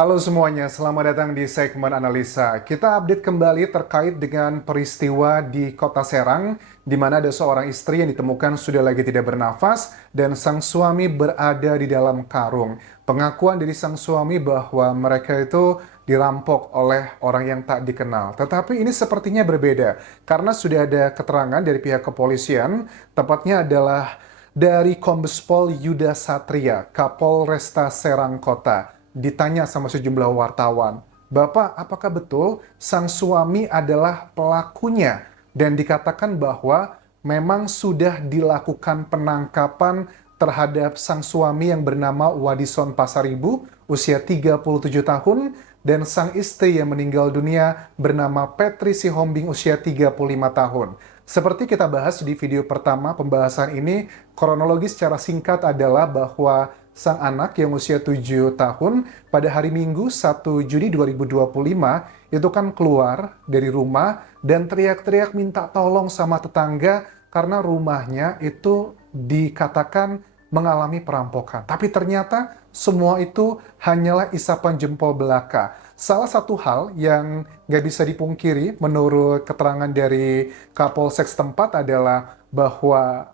Halo semuanya, selamat datang di segmen analisa. Kita update kembali terkait dengan peristiwa di Kota Serang, di mana ada seorang istri yang ditemukan sudah lagi tidak bernafas dan sang suami berada di dalam karung. Pengakuan dari sang suami bahwa mereka itu dirampok oleh orang yang tak dikenal. Tetapi ini sepertinya berbeda, karena sudah ada keterangan dari pihak kepolisian, tepatnya adalah dari Kombes Pol Yuda Satria, Kapolresta Serang Kota. Ditanya sama sejumlah wartawan, "Bapak, apakah betul sang suami adalah pelakunya?" Dan dikatakan bahwa memang sudah dilakukan penangkapan terhadap sang suami yang bernama Wadison Pasaribu, usia 37 tahun, dan sang istri yang meninggal dunia bernama Petri Sihombing, usia 35 tahun. Seperti kita bahas di video pertama pembahasan ini, kronologi secara singkat adalah bahwa sang anak yang usia 7 tahun pada hari Minggu 1 Juni 2025 itu kan keluar dari rumah dan teriak-teriak minta tolong sama tetangga karena rumahnya itu dikatakan mengalami perampokan. Tapi ternyata semua itu hanyalah isapan jempol belaka. Salah satu hal yang nggak bisa dipungkiri menurut keterangan dari Kapolsek setempat adalah bahwa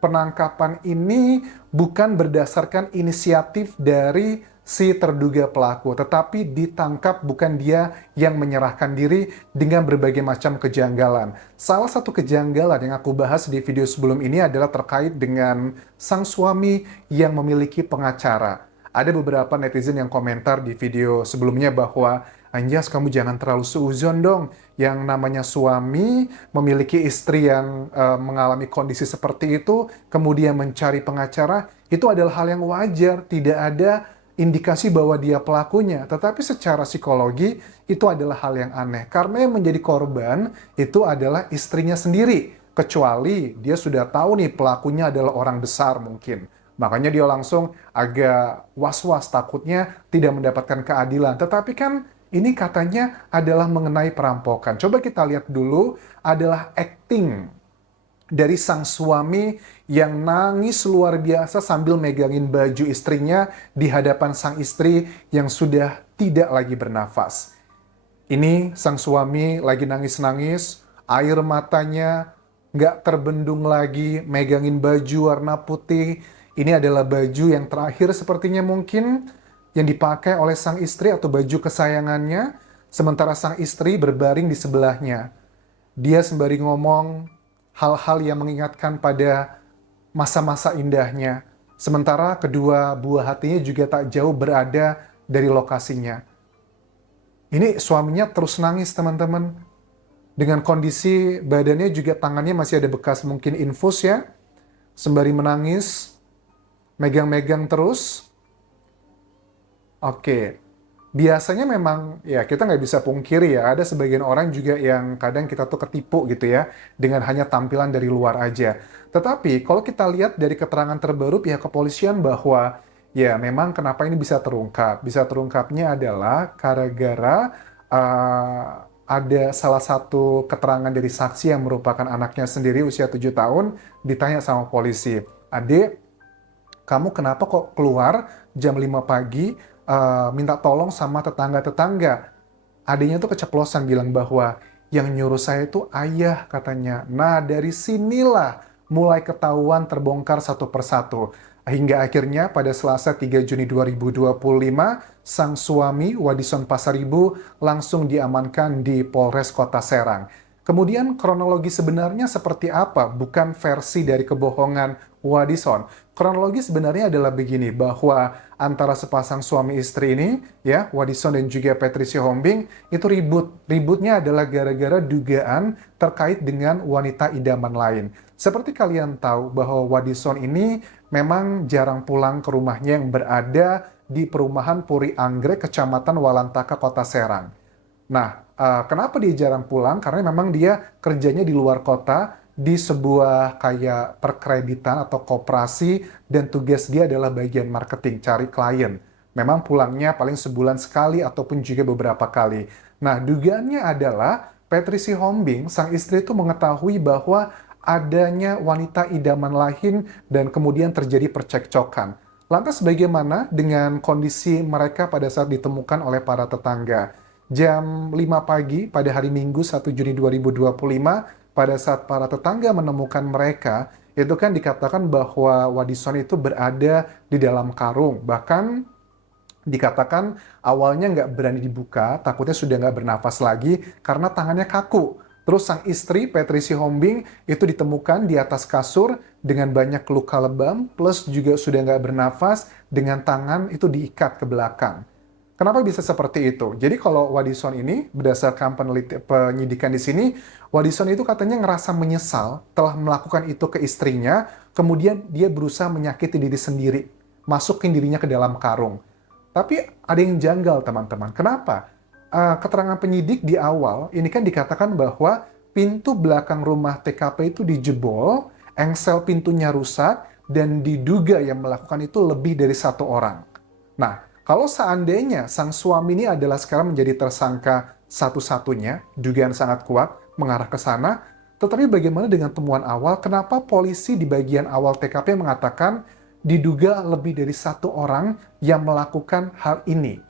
penangkapan ini bukan berdasarkan inisiatif dari si terduga pelaku, tetapi ditangkap bukan dia yang menyerahkan diri dengan berbagai macam kejanggalan. Salah satu kejanggalan yang aku bahas di video sebelum ini adalah terkait dengan sang suami yang memiliki pengacara. Ada beberapa netizen yang komentar di video sebelumnya bahwa, "Anjas, kamu jangan terlalu seuzon dong. Yang namanya suami memiliki istri yang mengalami kondisi seperti itu, kemudian mencari pengacara, itu adalah hal yang wajar. Tidak ada indikasi bahwa dia pelakunya. Tetapi secara psikologi, itu adalah hal yang aneh. Karena yang menjadi korban itu adalah istrinya sendiri. Kecuali dia sudah tahu nih pelakunya adalah orang besar mungkin. Makanya dia langsung agak was-was, takutnya tidak mendapatkan keadilan. Tetapi kan ini katanya adalah mengenai perampokan. Coba kita lihat dulu adalah acting dari sang suami yang nangis luar biasa sambil megangin baju istrinya di hadapan sang istri yang sudah tidak lagi bernafas. Ini sang suami lagi nangis-nangis, air matanya nggak terbendung lagi, megangin baju warna putih. Ini adalah baju yang terakhir sepertinya mungkin yang dipakai oleh sang istri atau baju kesayangannya, sementara sang istri berbaring di sebelahnya. Dia sembari ngomong hal-hal yang mengingatkan pada masa-masa indahnya, sementara kedua buah hatinya juga tak jauh berada dari lokasinya. Ini suaminya terus nangis, teman-teman. Dengan kondisi badannya juga tangannya masih ada bekas mungkin infus ya. Sembari menangis, megang-megang terus. Oke, biasanya memang ya kita nggak bisa pungkiri ya, ada sebagian orang juga yang kadang kita tuh ketipu gitu ya, dengan hanya tampilan dari luar aja. Tetapi kalau kita lihat dari keterangan terbaru pihak kepolisian bahwa ya memang kenapa ini bisa terungkap. Bisa terungkapnya adalah gara-gara ada salah satu keterangan dari saksi yang merupakan anaknya sendiri usia 7 tahun ditanya sama polisi, "Adik, kamu kenapa kok keluar jam 5 pagi minta tolong sama tetangga-tetangga?" Adiknya tuh keceplosan bilang bahwa yang nyuruh saya itu ayah katanya. Nah, dari sinilah mulai ketahuan terbongkar satu persatu. Hingga akhirnya pada Selasa 3 Juni 2025, sang suami Wadison Pasaribu langsung diamankan di Polres Kota Serang. Kemudian kronologi sebenarnya seperti apa? Bukan versi dari kebohongan Wadison. Kronologi sebenarnya adalah begini, bahwa antara sepasang suami istri ini, ya, Wadison dan juga Petri Sihombing, itu ribut. Ributnya adalah gara-gara dugaan terkait dengan wanita idaman lain. Seperti kalian tahu bahwa Wadison ini memang jarang pulang ke rumahnya yang berada di perumahan Puri Anggrek, Kecamatan Walantaka, Kota Serang. Nah, kenapa dia jarang pulang? Karena memang dia kerjanya di luar kota, di sebuah kayak perkreditan atau koperasi, dan tugas dia adalah bagian marketing, cari klien. Memang pulangnya paling sebulan sekali ataupun juga beberapa kali. Nah, dugaannya adalah Petri Sihombing, sang istri itu mengetahui bahwa adanya wanita idaman lain dan kemudian terjadi percekcokan. Lantas bagaimana dengan kondisi mereka pada saat ditemukan oleh para tetangga? Jam 5 pagi pada hari Minggu 1 Juni 2025, pada saat para tetangga menemukan mereka, itu kan dikatakan bahwa Wadison itu berada di dalam karung. Bahkan dikatakan awalnya nggak berani dibuka, takutnya sudah nggak bernafas lagi karena tangannya kaku. Terus sang istri, Patricia Hombing, itu ditemukan di atas kasur dengan banyak luka lebam, plus juga sudah nggak bernafas dengan tangan itu diikat ke belakang. Kenapa bisa seperti itu? Jadi kalau Wadison ini, berdasarkan penyidikan di sini, Wadison itu katanya ngerasa menyesal telah melakukan itu ke istrinya, kemudian dia berusaha menyakiti diri sendiri, masukin dirinya ke dalam karung. Tapi ada yang janggal, teman-teman. Kenapa? Keterangan penyidik di awal, ini kan dikatakan bahwa pintu belakang rumah TKP itu dijebol, engsel pintunya rusak, dan diduga yang melakukan itu lebih dari satu orang. Nah, kalau seandainya sang suami ini adalah sekarang menjadi tersangka satu-satunya, dugaan sangat kuat mengarah ke sana, tetapi bagaimana dengan temuan awal? Kenapa polisi di bagian awal TKP mengatakan diduga lebih dari satu orang yang melakukan hal ini?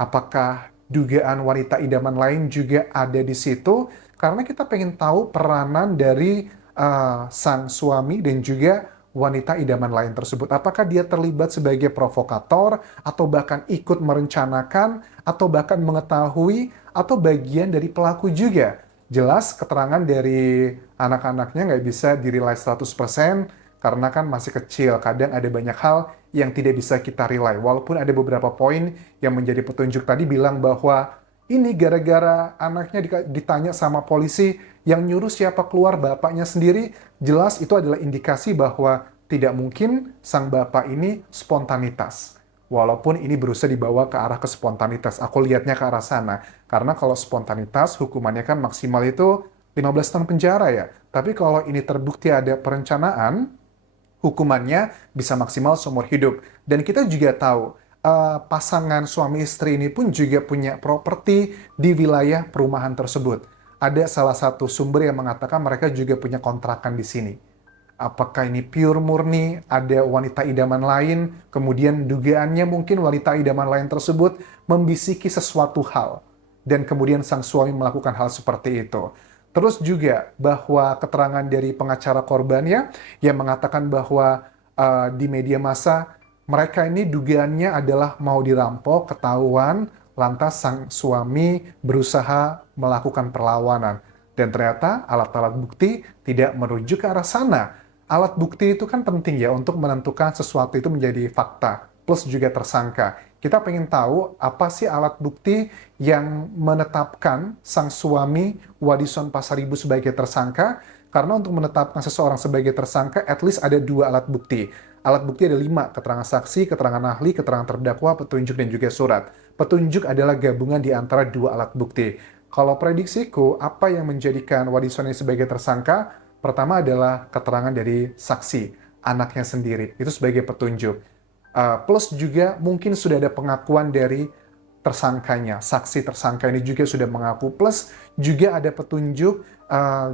Apakah dugaan wanita idaman lain juga ada di situ? Karena kita pengen tahu peranan dari sang suami dan juga wanita idaman lain tersebut. Apakah dia terlibat sebagai provokator, atau bahkan ikut merencanakan, atau bahkan mengetahui, atau bagian dari pelaku juga? Jelas keterangan dari anak-anaknya nggak bisa dirilai 100%, karena kan masih kecil. Kadang ada banyak hal yang tidak bisa kita relay. Walaupun ada beberapa poin yang menjadi petunjuk tadi bilang bahwa ini gara-gara anaknya ditanya sama polisi, yang nyuruh siapa keluar bapaknya sendiri, jelas itu adalah indikasi bahwa tidak mungkin sang bapak ini spontanitas. Walaupun ini berusaha dibawa ke arah ke spontanitas, aku lihatnya ke arah sana. Karena kalau spontanitas, hukumannya kan maksimal itu 15 tahun penjara ya. Tapi kalau ini terbukti ada perencanaan, hukumannya bisa maksimal seumur hidup. Dan kita juga tahu, pasangan suami istri ini pun juga punya properti di wilayah perumahan tersebut. Ada salah satu sumber yang mengatakan mereka juga punya kontrakan di sini. Apakah ini pure murni, ada wanita idaman lain, kemudian dugaannya mungkin wanita idaman lain tersebut membisiki sesuatu hal, dan kemudian sang suami melakukan hal seperti itu. Terus juga bahwa keterangan dari pengacara korbannya yang mengatakan bahwa di media massa mereka ini dugaannya adalah mau dirampok, ketahuan, lantas sang suami berusaha melakukan perlawanan. Dan ternyata alat-alat bukti tidak merujuk ke arah sana. Alat bukti itu kan penting ya untuk menentukan sesuatu itu menjadi fakta, plus juga tersangka. Kita pengen tahu apa sih alat bukti yang menetapkan sang suami Wadison Pasaribu sebagai tersangka, karena untuk menetapkan seseorang sebagai tersangka, at least ada 2 alat bukti. Alat bukti ada 5, keterangan saksi, keterangan ahli, keterangan terdakwa, petunjuk, dan juga surat. Petunjuk adalah gabungan di antara 2 alat bukti. Kalau prediksiku, apa yang menjadikan Wadison ini sebagai tersangka? Pertama adalah keterangan dari saksi, anaknya sendiri. Itu sebagai petunjuk. Plus juga mungkin sudah ada pengakuan dari tersangkanya. Saksi tersangka ini juga sudah mengaku. Plus juga ada petunjuk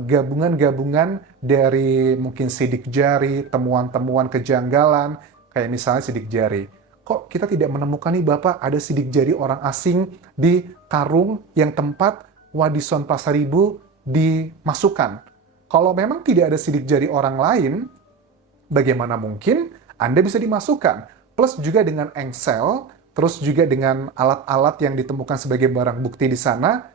gabungan-gabungan dari mungkin sidik jari, temuan-temuan kejanggalan, kayak misalnya sidik jari. Kok kita tidak menemukan nih Bapak ada sidik jari orang asing di karung yang tempat Wadison Pasaribu dimasukkan? Kalau memang tidak ada sidik jari orang lain, bagaimana mungkin Anda bisa dimasukkan? Plus juga dengan engsel, terus juga dengan alat-alat yang ditemukan sebagai barang bukti di sana,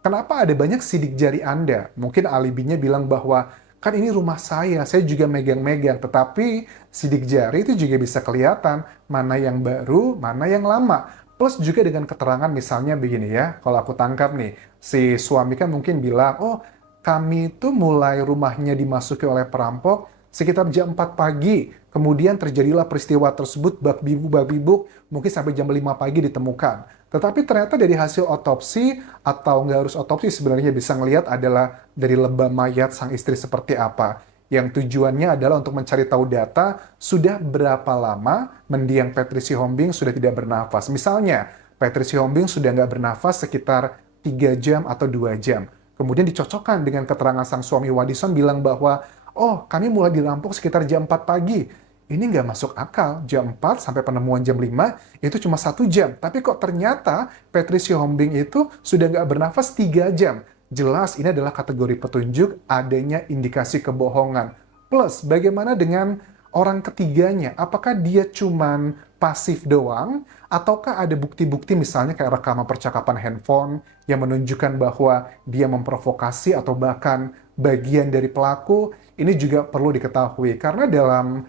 kenapa ada banyak sidik jari Anda? Mungkin alibinya bilang bahwa, kan ini rumah saya juga megang-megang, tetapi sidik jari itu juga bisa kelihatan mana yang baru, mana yang lama. Plus juga dengan keterangan misalnya begini ya, kalau aku tangkap nih, si suami kan mungkin bilang, oh kami itu mulai rumahnya dimasuki oleh perampok sekitar jam 4 pagi. Kemudian terjadilah peristiwa tersebut, bak bibuk, mungkin sampai jam 5 pagi ditemukan. Tetapi ternyata dari hasil otopsi, atau nggak harus otopsi sebenarnya bisa ngelihat adalah dari lebam mayat sang istri seperti apa. Yang tujuannya adalah untuk mencari tahu data sudah berapa lama mendiang Patricia Hombing sudah tidak bernafas. Misalnya, Patricia Hombing sudah nggak bernafas sekitar 3 jam atau 2 jam. Kemudian dicocokkan dengan keterangan sang suami Wadison bilang bahwa, oh kami mulai dirampok sekitar jam 4 pagi. ini nggak masuk akal. Jam 4 sampai penemuan jam 5 itu cuma 1 jam. Tapi kok ternyata Patricia Hombing itu sudah nggak bernafas 3 jam. Jelas ini adalah kategori petunjuk adanya indikasi kebohongan. Plus, bagaimana dengan orang ketiganya? Apakah dia cuman pasif doang? Ataukah ada bukti-bukti misalnya kayak rekaman percakapan handphone yang menunjukkan bahwa dia memprovokasi atau bahkan bagian dari pelaku? Ini juga perlu diketahui. Karena dalam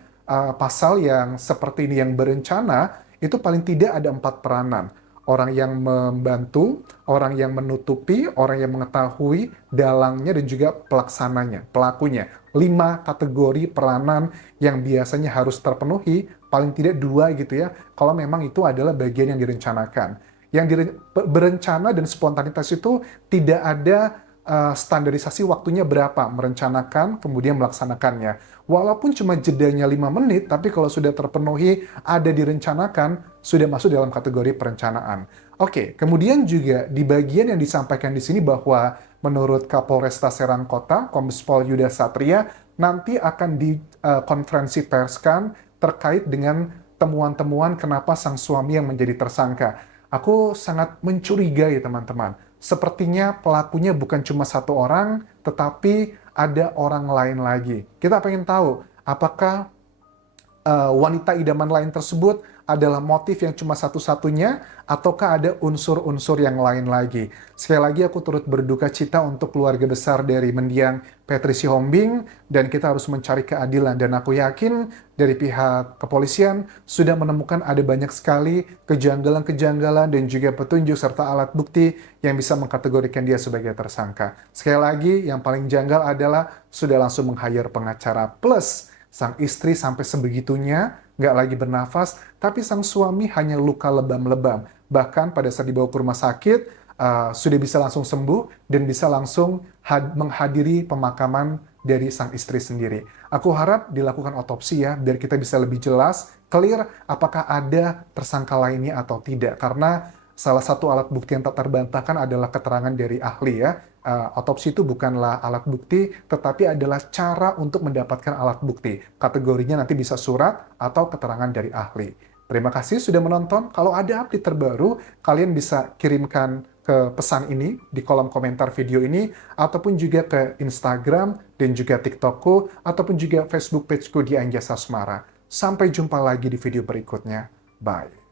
pasal yang seperti ini yang berencana, itu paling tidak ada 4 peranan. Orang yang membantu, orang yang menutupi, orang yang mengetahui dalangnya, dan juga pelaksananya, pelakunya. 5 kategori peranan yang biasanya harus terpenuhi, paling tidak 2 gitu ya, kalau memang itu adalah bagian yang direncanakan. Yang berencana dan spontanitas itu tidak ada standarisasi waktunya berapa, merencanakan, kemudian melaksanakannya. Walaupun cuma jedanya 5 menit, tapi kalau sudah terpenuhi, ada direncanakan, sudah masuk dalam kategori perencanaan. Oke, kemudian juga di bagian yang disampaikan di sini bahwa menurut Kapolresta Serang Kota, Kombes Pol Yuda Satria, nanti akan dikonferensi perskan terkait dengan temuan-temuan kenapa sang suami yang menjadi tersangka. Aku sangat mencurigai teman-teman. Sepertinya pelakunya bukan cuma 1 orang, tetapi ada orang lain lagi. Kita pengen tahu, apakah wanita idaman lain tersebut adalah motif yang cuma satu-satunya, ataukah ada unsur-unsur yang lain lagi. Sekali lagi aku turut berduka cita untuk keluarga besar dari mendiang Patricia Hombing, dan kita harus mencari keadilan. Dan aku yakin dari pihak kepolisian sudah menemukan ada banyak sekali kejanggalan-kejanggalan dan juga petunjuk serta alat bukti yang bisa mengkategorikan dia sebagai tersangka. Sekali lagi, yang paling janggal adalah sudah langsung meng-hire pengacara, plus sang istri sampai sebegitunya, nggak lagi bernafas, tapi sang suami hanya luka lebam-lebam. Bahkan pada saat dibawa ke rumah sakit, sudah bisa langsung sembuh dan bisa langsung menghadiri pemakaman dari sang istri sendiri. Aku harap dilakukan otopsi ya, biar kita bisa lebih jelas, clear, apakah ada tersangka lainnya atau tidak. Karena salah satu alat bukti yang tak terbantahkan adalah keterangan dari ahli ya. Otopsi itu bukanlah alat bukti, tetapi adalah cara untuk mendapatkan alat bukti. Kategorinya nanti bisa surat atau keterangan dari ahli. Terima kasih sudah menonton. Kalau ada update terbaru, kalian bisa kirimkan ke pesan ini di kolom komentar video ini, ataupun juga ke Instagram dan juga TikTokku, ataupun juga Facebook pageku di Anjasa Asmara. Sampai jumpa lagi di video berikutnya. Bye.